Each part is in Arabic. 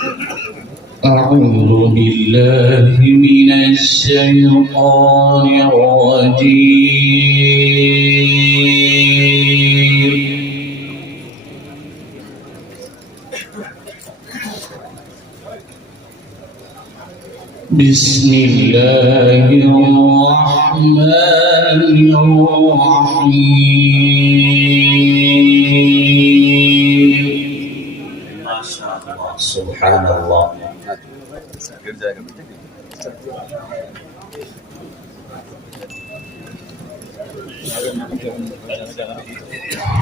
أعوذ بالله من الشيطان الرجيم. بسم الله الرحمن الرحيم. ما شاء الله، سبحان الله.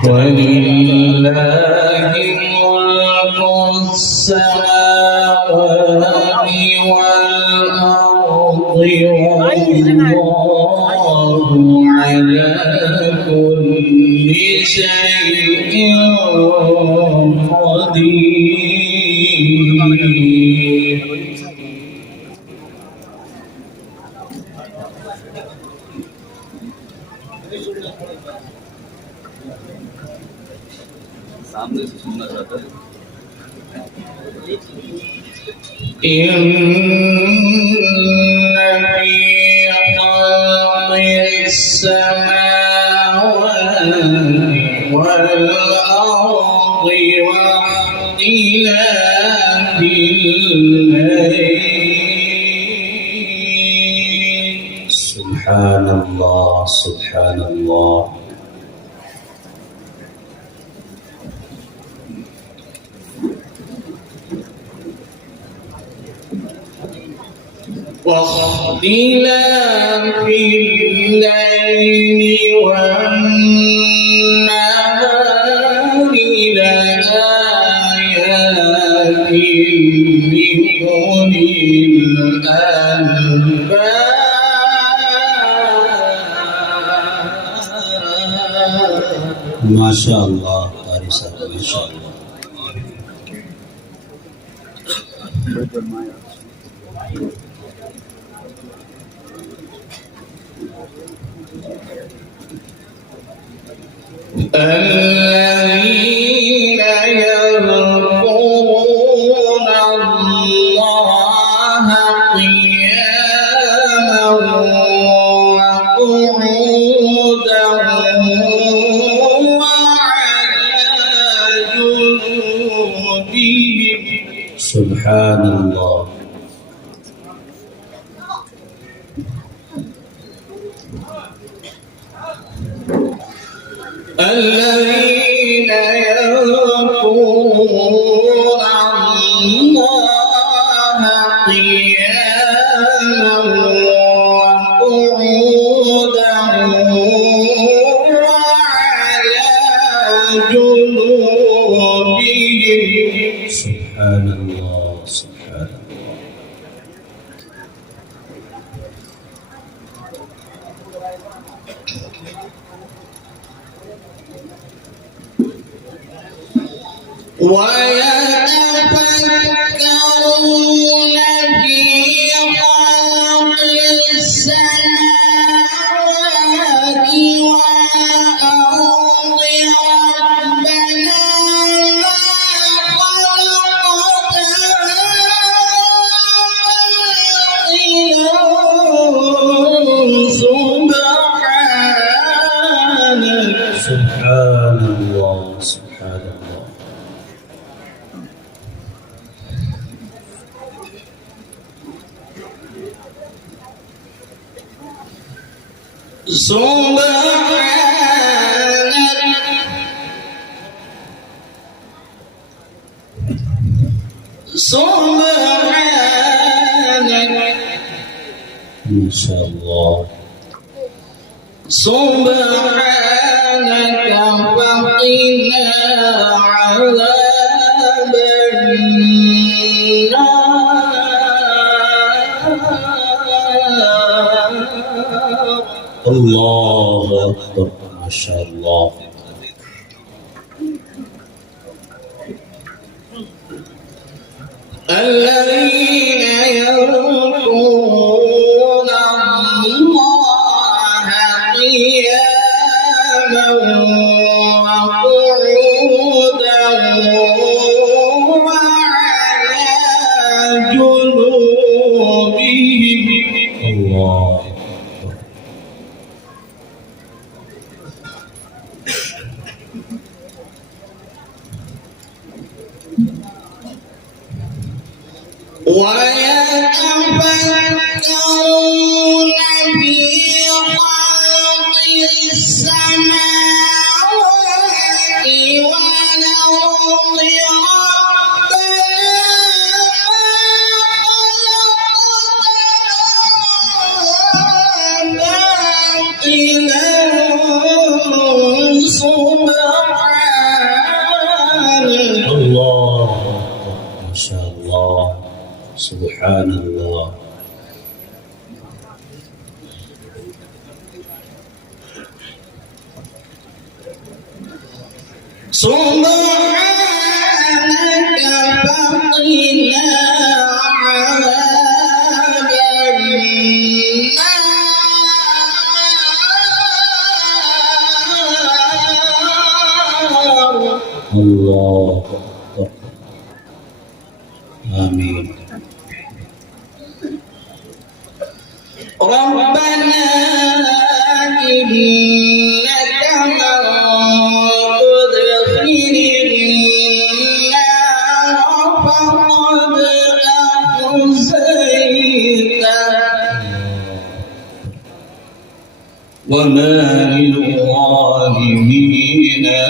ولله ملك السماوات والأرض والله على كل شيء قدير. सामने से सुनना चाहता है। إن في خلق السماوات والأرض واختلاف الليل. سبحان الله، سبحان الله. واختلاف الليل والنهار لآيات لأولي الألباب. ما شاء الله قارئ صاحب، ما شاء الله. الذين يذكرون الله قياما وقعودا وعلى جنوبهم. سبحان الله. الذين يذكرون الله قياما وقعودا وعلى جنوبهم. سبحان الله، سبحان الله. ويتفكرون في خلق السماوات والأرض ربنا ما خلقت باطلا سبحانك. سبحان الله، سبحان الله. سبحانك ما شاء الله. سبحانك وقنا عذاب النار. الله أكبر، ما شاء الله. الذين يذكرون الله قياما وقعودا وعلى ويتفكرون في خلق السماوات والأرض الله ما شاء الله سبحان الله سبحانك فقنا عذاب النار الله أكبر آمين ربنا إنك من تدخل النار فقد أخزيته وما للظالمين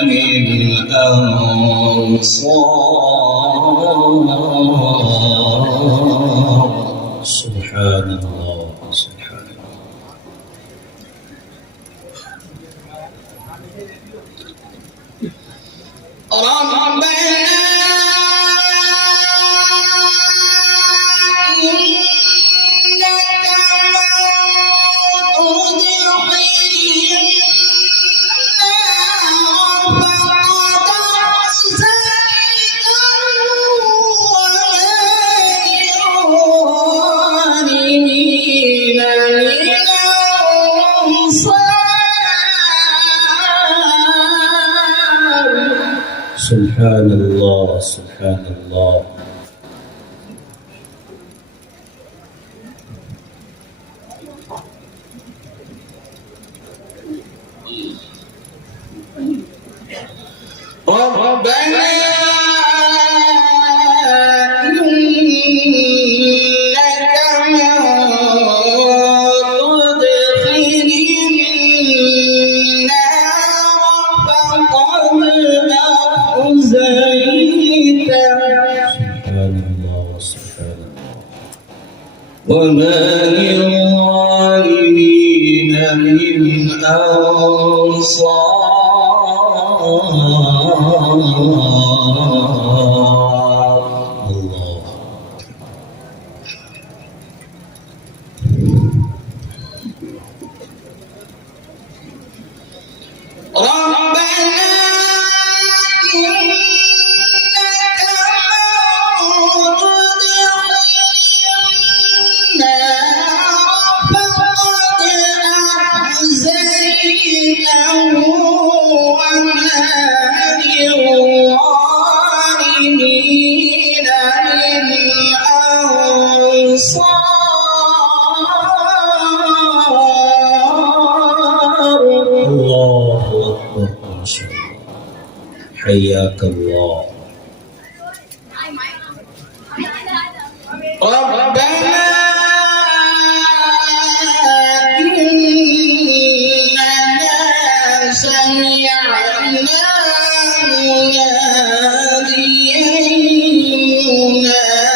من أنصار سبحان الله سبحان الله ربنا إنك من سبحان الله سبحان الله ربنا إنك من تدخل النار فقد أخزيته سبحان الله سبحان الله وما للظالمين من أنصار الله ربنا إنك من تدخل النار فقد أخزيته وما للظالمين من أنصار الله أكبر ما شاء الله حياك الله ربنا إننا سمعنا مناديا ينادي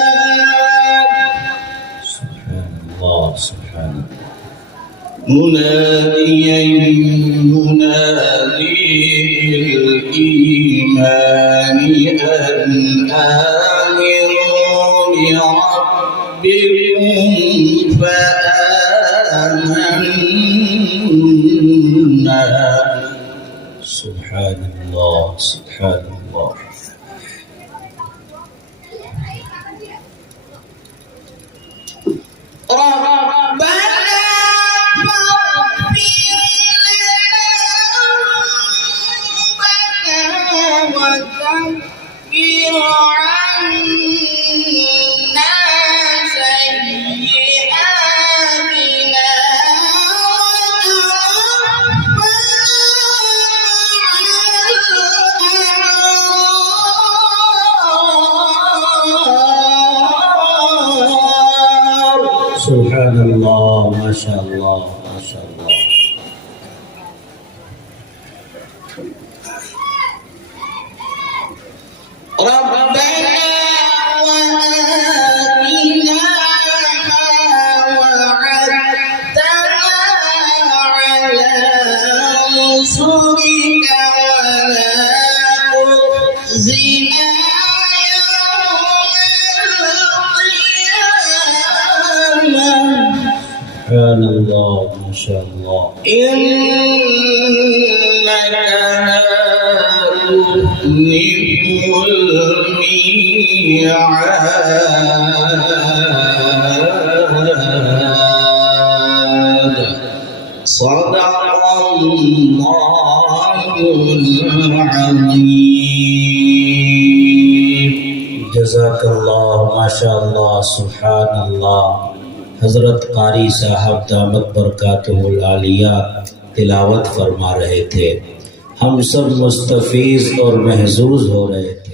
للإيمان سبحان الله سبحان الله مناديا ينادي للإيمان أن آمنوا بربكم فآمنا سبحان الله سبحان الله ربنا وكفر عنا سيئاتنا وتوفنا सुब्हानल्लाह, माशाअल्लाह, माशाअल्लाह। रब्बना वआतिना मा वअदतना अला रुसुलिका वला तुखज़िना सुब्हानल्लाह, माशाअल्लाह। إنك لا تخلف الميعاد صدق الله العظيم जज़ाकल्लाह, माशाअल्लाह, सुब्हानल्लाह। हज़रत कारी साहब दामत बरकातुहुल आलिया तिलावत फरमा रहे थे। हम सब मुस्तफ़ीज़ और महज़ूज़ हो रहे थे।